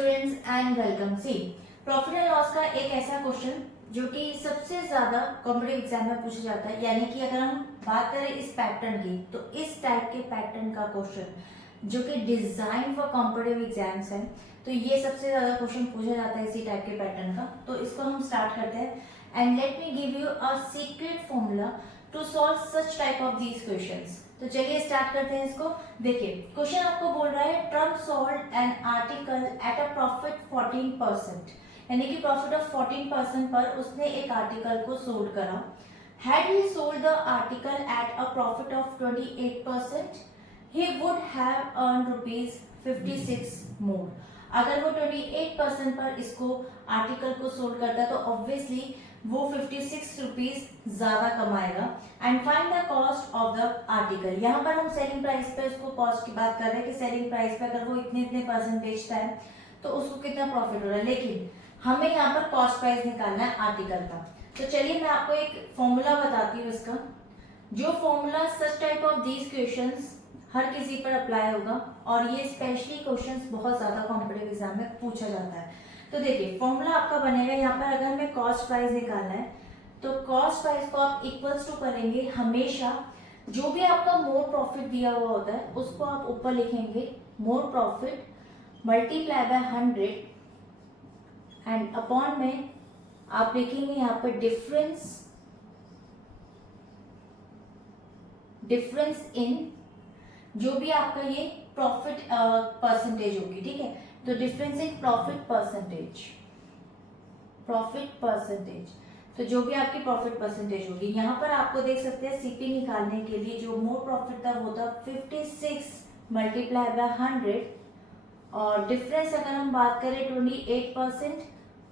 Students and welcome. See, profit and loss का एक ऐसा क्वेश्चन जो कि सबसे ज्यादा कॉम्पिटिटिव एग्जाम में पूछा जाता है, यानी कि अगर हम बात करें इस पैटर्न की, तो इस टाइप के पैटर्न का क्वेश्चन जो कि डिजाइन फॉर कॉम्पिटिटिव एग्जाम्स है, तो ये सबसे ज्यादा क्वेश्चन पूछा जाता है इसी टाइप के पैटर्न का। तो इसको हम स्टार्ट करते हैं and let me give you a secret formula to solve such type of these questions. तो चलिए स्टार्ट करते हैं इसको। देखिए, क्वेश्चन आपको बोल रहा है Trump sold an article at a profit 14%, यानी कि प्रॉफिट ऑफ 14% पर उसने एक आर्टिकल को सोल्ड करा। Had he sold the article at a profit of 28%, he would have earn ₹56 मोर। अगर वो 28% पर इसको आर्टिकल को सोल्ड करता है तो ऑब्वियसली वो 56 रुपीज ज्यादा कमाएगा। And find the cost of the article. यहाँ पर हम सेलिंग प्राइस पे उसको कॉस्ट की बात कर रहे हैं कि सेलिंग प्राइस पे अगर वो इतने इतने परसेंट बेचता है तो उसको कितना प्रॉफिट हो रहा है, लेकिन हमें यहाँ पर कॉस्ट प्राइस निकालना है आर्टिकल का। तो चलिए मैं आपको एक फॉर्मूला बताती हूँ इसका, जो formula such type of these questions हर किसी पर अप्लाई होगा और ये स्पेशली क्वेश्चंस बहुत ज्यादा कॉम्पिटिटिव एग्जाम में पूछा जाता है। तो देखिए, फॉर्मूला आपका बनेगा यहाँ पर, अगर हमें कॉस्ट प्राइस निकालना है तो कॉस्ट प्राइस को आप इक्वल्स टू करेंगे, हमेशा जो भी आपका मोर प्रॉफिट दिया हुआ होता है उसको आप ऊपर लिखेंगे more profit multiply by 100 and upon में आप लिखेंगे यहाँ पर डिफरेंस इन जो भी आपका ये प्रॉफिट परसेंटेज होगी, ठीक है। तो डिफरेंस इन प्रॉफिट परसेंटेज, तो जो भी आपकी प्रॉफिट परसेंटेज होगी, यहाँ पर आपको देख सकते हैं सीपी निकालने के लिए जो मोर प्रॉफिट था वो था 56 मल्टीप्लाई बाय 100 और डिफरेंस अगर हम बात करें 28%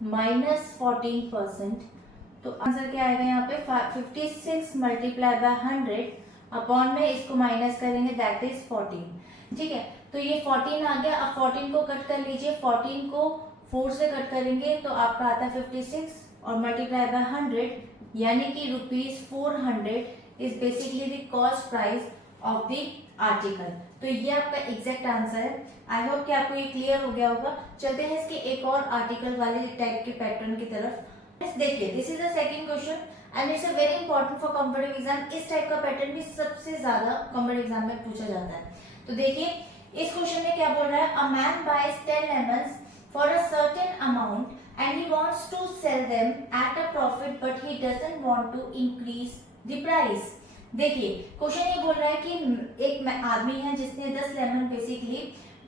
माइनस 14%, तो आंसर क्या आएगा यहाँ पे 56 मल्टीप्लाई बाय 100 अपॉन में इसको माइनस करेंगे, दैट इज 14। ठीक है, तो ये 14 आ गया। अब 14 को कट कर लीजिए, 14 को 4 से कट करेंगे तो आपका आता है 56 और मल्टीप्लाई बाय 100, यानी कि ₹400 is basically the cost price of the article. तो ये आपका एग्जैक्ट आंसर है। आई होप कि आपको ये क्लियर हो गया होगा। चलते हैं इसके एक और आर्टिकल वाले टाइप के पैटर्न की तरफ। देखिए, this is the second question and it's a very important for competitive exam. इस टाइप का पैटर्न भी सबसे ज्यादा कॉम्पिटिटिव एग्जाम में पूछा जाता है। तो देखिए, इस क्वेश्चन में क्या बोल रहा है, a man buys 10 lemons for a certain amount and he wants to sell them at a profit but he doesn't want to increase the price। देखिए, क्वेश्चन ये बोल रहा है कि एक आदमी है जिसने 10 लेमन बेसिकली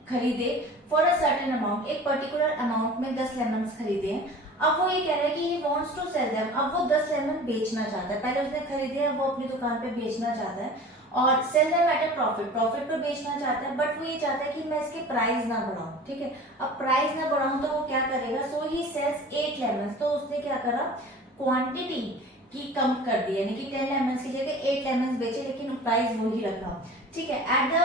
खरीदे फॉर अ सर्टेन अमाउंट, एक पर्टिकुलर अमाउंट में 10 लेमन खरीदे हैं। अब वो ये कह रहा है कि he wants to sell them, अब वो 10 लेमन बेचना चाहता है। पहले उसने खरीदे हैं, वो अपनी दुकान पे बेचना चाहता है और sell them at a profit पर बेचना चाहता है, बट वो ये चाहता है कि मैं इसकी प्राइस ना बढ़ाऊं। ठीक है, अब प्राइस ना बढ़ाऊं तो वो क्या करेगा, सो ही सेल्स 8 लेमन्स। तो उसने क्या करा, क्वांटिटी की कम कर दी, यानी कि 10 लेमन्स की जगह 8 लेमन्स बेचे, लेकिन प्राइस वो ही रखा। ठीक है, at the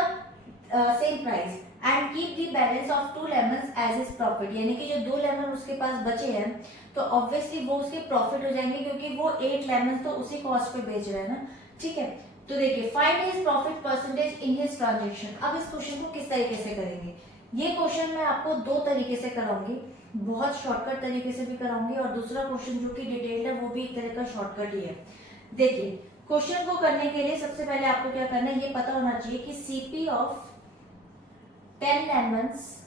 same price and keep the balance of 2 lemons as is profit, यानी कि जो 2 लेमन उसके पास बचे हैं तो ऑब्वियसली वो उसके प्रॉफिट हो जाएंगे, क्योंकि वो 8 लेमन्स तो उसी कॉस्ट पे बेच रहे हैं ना। ठीक है, तो देखिए, find his profit percentage in his transaction. अब इस क्वेश्चन को किस तरीके से करेंगे, ये क्वेश्चन मैं आपको 2 तरीके से कराऊंगी, बहुत शॉर्टकट तरीके से भी कराऊंगी और दूसरा क्वेश्चन जो कि डिटेल्ड है वो भी एक तरह का शॉर्टकट ही है। देखिए, क्वेश्चन को करने के लिए सबसे पहले आपको क्या करना है, ये पता होना चाहिए कि CP of 10 lemons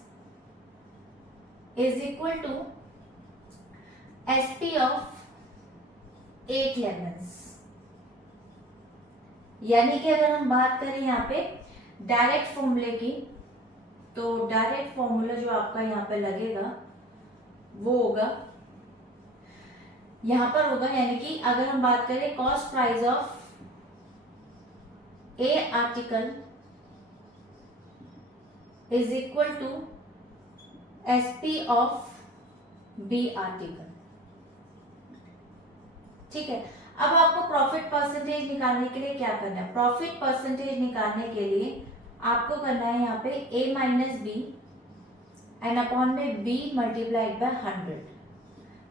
is equal to SP of 8 lemons. यानी कि अगर हम बात करें यहाँ पे डायरेक्ट फॉर्मूले की, तो डायरेक्ट फॉर्मूला जो आपका यहाँ पे लगेगा वो होगा यहां पर होगा, यानी कि अगर हम बात करें cost price of A article is equal to SP of B article. ठीक है, अब आपको प्रॉफिट परसेंटेज निकालने के लिए क्या करना है, प्रॉफिट परसेंटेज निकालने के लिए आपको करना है यहाँ पे a minus B and upon में b मल्टीप्लाइड बाय 100,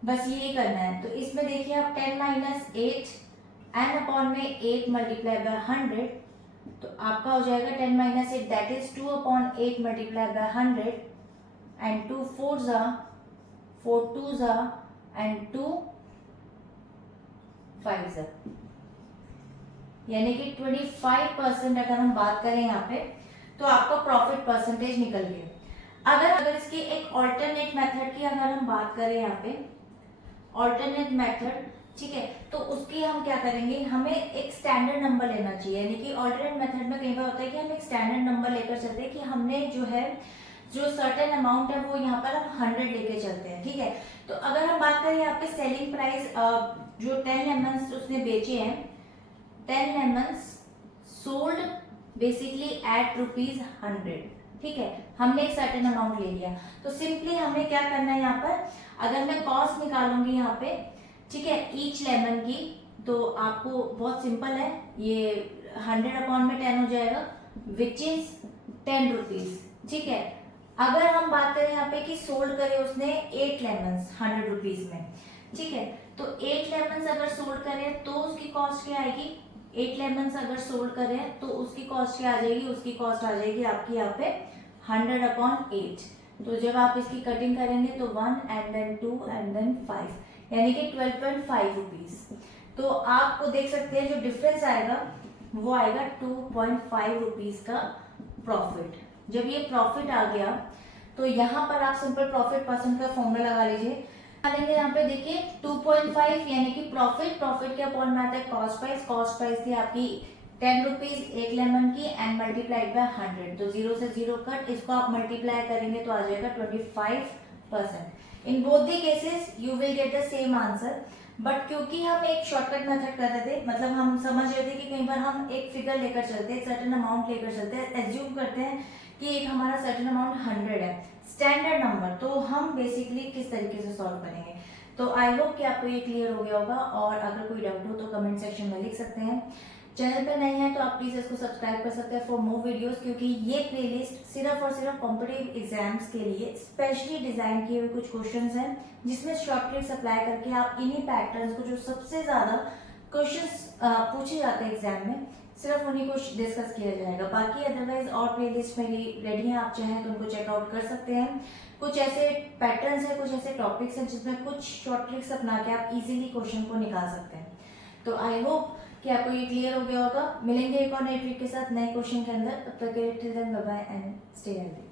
बस यही करना है। तो इसमें देखिए आप 10 माइनस 8 एंड अपॉन में 8 मल्टीप्लाई बाय 100, तो आपका हो जाएगा 10 minus 8 that is 2 upon 8 multiply by 100 and 2 4 जा, 4 2 जा एंड 2 5 जा, यानी कि 25% अगर हम बात करें यहाँ पे तो आपका प्रॉफिट परसेंटेज निकल गया। अगर इसकी एक ऑल्टरनेट मेथड की अगर हम बात करें यहाँ पे, ऑल्टरनेट मेथड, ठीक है, तो उसकी हम क्या करेंगे, हमें एक स्टैंडर्ड नंबर लेना चाहिए। यानी कि ऑल्टरनेट मेथड में कई बार होता है कि हम एक स्टैंडर्ड नंबर लेकर चलते हैं कि हमने जो सर्टेन अमाउंट है वो यहाँ पर हम 100 लेके चलते हैं, ठीक है। तो अगर हम बात करें यहाँ पे सेलिंग प्राइस, जो 10 लेमन्स उसने बेचे हैं, 10 लेमन्स सोल्ड बेसिकली एट ₹100, ठीक है, हमने एक सर्टेन अमाउंट ले लिया। तो सिंपली हमें क्या करना है यहाँ पर, अगर मैं कॉस्ट निकालूंगी यहाँ पे, ठीक है, ईच लेमन की, तो आपको बहुत सिंपल है, ये 100/10 हो जाएगा, विच इज 10 रुपीज, ठीक है। अगर हम बात करें यहाँ पे कि सोल्ड करे उसने 8 लेमन्स 100 रुपीज में, ठीक है, तो 8 लेमन्स अगर सोल्ड करें तो उसकी कॉस्ट क्या आएगी, 8 लेमन्स अगर सोल्ड करें तो उसकी कॉस्ट क्या आ जाएगी, उसकी कॉस्ट आ जाएगी आपकी यहाँ पे 100/8। तो जब आप इसकी कटिंग करेंगे तो 1 एंड देन 2 एंड देन 5, यानी कि 12.5 रुपीज। तो आपको देख सकते हैं जो डिफरेंस आएगा वो आएगा 2.5 रुपीज का प्रॉफिट। जब ये प्रॉफिट आ गया तो यहाँ पर आप सिंपल प्रॉफिट परसेंट का फॉर्मूला लगा लीजिए। यहाँ पे देखिए 2.5 यानी कि प्रॉफिट के अपॉन में आता है कॉस्ट प्राइस थी आपकी 10 रुपीज एक लेमन की एंड मल्टीप्लाइड बाय 100, तो 0 से 0 कट, इसको आप मल्टीप्लाई करेंगे तो आ जाएगा 25%। In both the cases you will get the same answer, but क्योंकि हम एक शॉर्टकट मेथड कर रहे थे, मतलब हम समझ रहे थे कि कई बार हम एक फिगर लेकर चलते हैं, एक सर्टेन अमाउंट लेकर चलते हैं, एज्यूम करते हैं कि एक हमारा सर्टेन अमाउंट 100 है स्टैंडर्ड नंबर, तो हम बेसिकली किस तरीके से सॉल्व करेंगे। तो आई होप कि आपको ये क्लियर हो गया होगा, और अगर कोई डाउट हो तो कमेंट सेक्शन में लिख सकते हैं। चैनल पर नए हैं तो आप प्लीज इसको सब्सक्राइब कर सकते हैं फॉर मोर वीडियोस, क्योंकि ये प्लेलिस्ट सिर्फ और सिर्फ कॉम्पिटिटिव एग्जाम्स के लिए स्पेशली डिजाइन किए हुए कुछ क्वेश्चंस हैं, जिसमें शॉर्ट ट्रिक्स अप्लाई करके आप इन्हीं पैटर्न्स को, जो सबसे ज्यादा क्वेश्चंस पूछे जाते हैं एग्जाम में, सिर्फ उन्हीं को डिस्कस किया जाएगा। बाकी अदरवाइज और प्लेलिस्ट मेरी रेडी है, आप चाहें तो उनको चेकआउट कर सकते हैं। कुछ ऐसे पैटर्न्स हैं, कुछ ऐसे टॉपिक्स हैं जिसमें कुछ शॉर्ट ट्रिक्स अपना के आप इजीली क्वेश्चन को निकाल सकते हैं। तो आई होप कि आपको ये क्लियर हो गया होगा। मिलेंगे एक और नए ट्रिक के साथ नए क्वेश्चन के अंदर, तब तक के लिए till then bye bye and stay healthy.